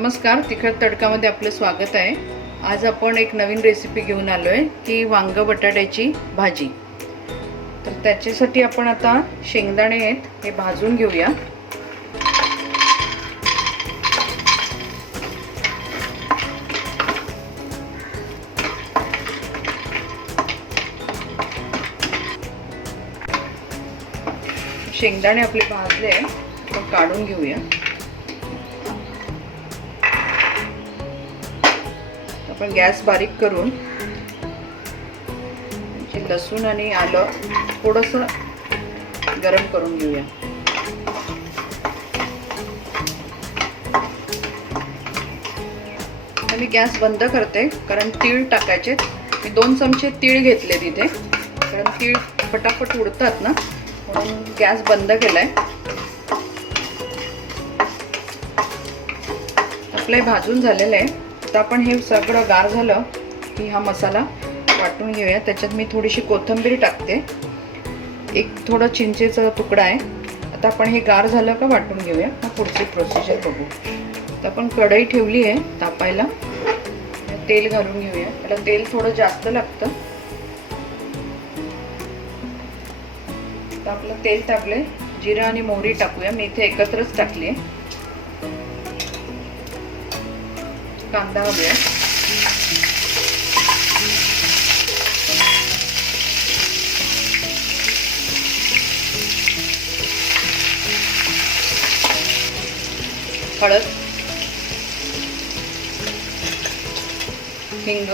नमस्कार तिखट तडकामध्ये आपलं स्वागत आहे. आज आपण एक नवीन रेसिपी घेऊन आलो आहे की वांग बटाट्याची भाजी. तर त्याच्यासाठी आपण आता शेंगदाणे आहेत हे भाजून घेऊया. शेंगदाणे आपले भाजले आपण काढून घेऊया. आपण गॅस बारीक करून लसूण आणि आलं थोडंसं गरम करून घेऊया. मी गॅस बंद करते कारण तीळ टाकायचे मी दोन चमचे तीळ घेतले तिथे कारण तीळ फटाफट उडतात ना म्हणून गॅस बंद केलाय. आपलं भाजून झालेलं आहे. आता आपण हे सगळं गार झालं की हा मसाला वाटून घेऊया. त्याच्यात मी थोडीशी कोथिंबीर टाकते. एक थोडं चिंचेचा तुकडा आहे. आता आपण हे गार झालं का वाटून घेऊया. मग पुढची प्रोसिजर बघू. तर आपण कढई ठेवली आहे तापायला. तेल घालून घेऊया. त्याला तेल थोडं जास्त लागतं. तर आपलं तेल टाकले जिरा आणि मोहरी टाकूया. मी इथे एकत्रच टाकली आहे. कांदा घालूया हळद. हिंग.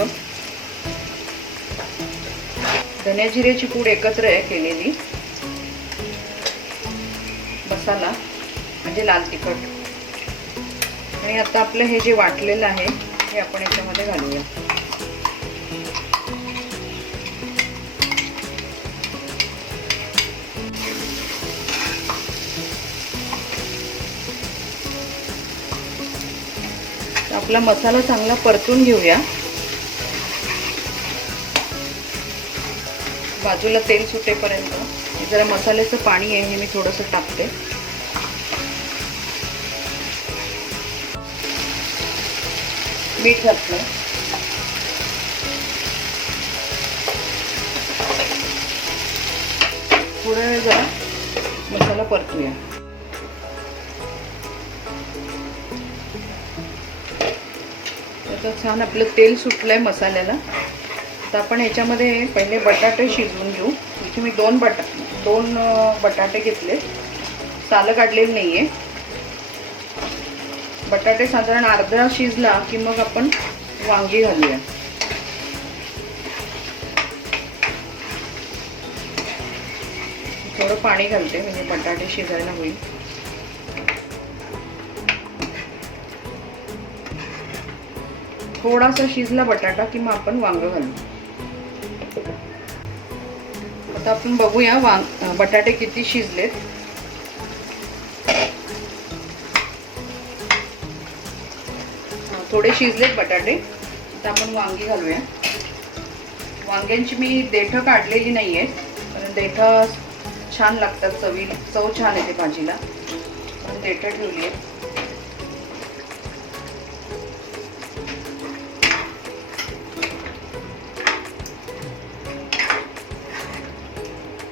धन्या जिऱ्याची पूड एकत्र आहे केलेली. मसाला. म्हणजे लाल तिखट. आणि आता आपलं हे जे वाटलेलं आहे हे आपण याच्यामध्ये घालूया. आपला मसाला चांगला परतून घेऊया. बाजूला तेल सुटेपर्यंत. जरा मसाल्याचं पाणी आहे हे मी थोडंसं टाकते. मीठ घातलं. थोडा वेळ जरा मसाला परतूया. त्याचं छान आपलं तेल सुटलंय मसाल्याला. आता आपण याच्यामध्ये पहिले बटाटे शिजवून घेऊ. इथे मी दोन बटा दोन बटाटे घेतले सालं काढलेलं नाही आहे बटाटे साधारण अर्धा शिजला की मग आपण वांगी घालूया. थोडं पाणी घालते म्हणजे बटाटे शिजायला होईल. थोडासा शिजला बटाटा की मग आपण वांग घालू. आता आपण बघूया वांग बटाटे किती शिजलेत. थोडे शिजलेत बटाटे आता आपण वांगी घालूया. वांग्यांची मी देठं काढलेली नाही आहे कारण देठं छान लागतात चवी चव छान येते भाजीला. पण देठं ठेवली आहे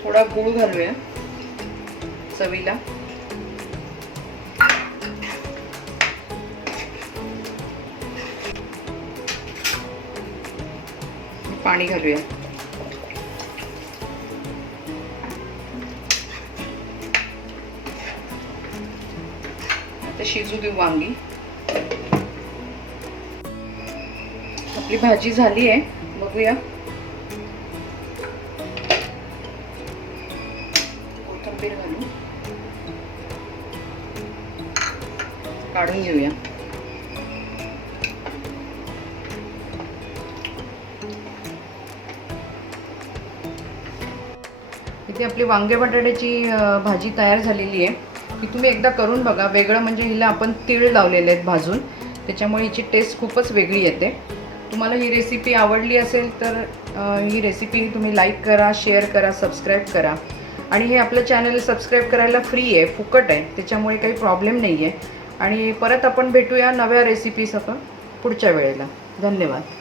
थोडा गूळ घालूया चवीला. पाणी घालूया. आता शिजू देऊ वांगी. आपली भाजी झाली आहे बघूया. कोथंबीर घालू काढून घेऊया. इथे आपली वांगे बटाट्याची भाजी तयार झालेली आहे. ही तुम्ही एकदा करून बघा. वेगळं म्हणजे हिला आपण तीळ लावलेले आहेत भाजून. त्याच्यामुळे हिची टेस्ट खूपच वेगळी येते. तुम्हाला ही रेसिपी आवडली असेल तर ही रेसिपी तुम्ही लाईक करा शेअर करा सबस्क्राईब करा. आणि हे आपलं चॅनल सबस्क्राईब करायला फ्री आहे फुकट आहे. त्याच्यामुळे काही प्रॉब्लेम नाही आहे आणि परत आपण भेटूया नव्या रेसिपीसह पुढच्या वेळेला. धन्यवाद.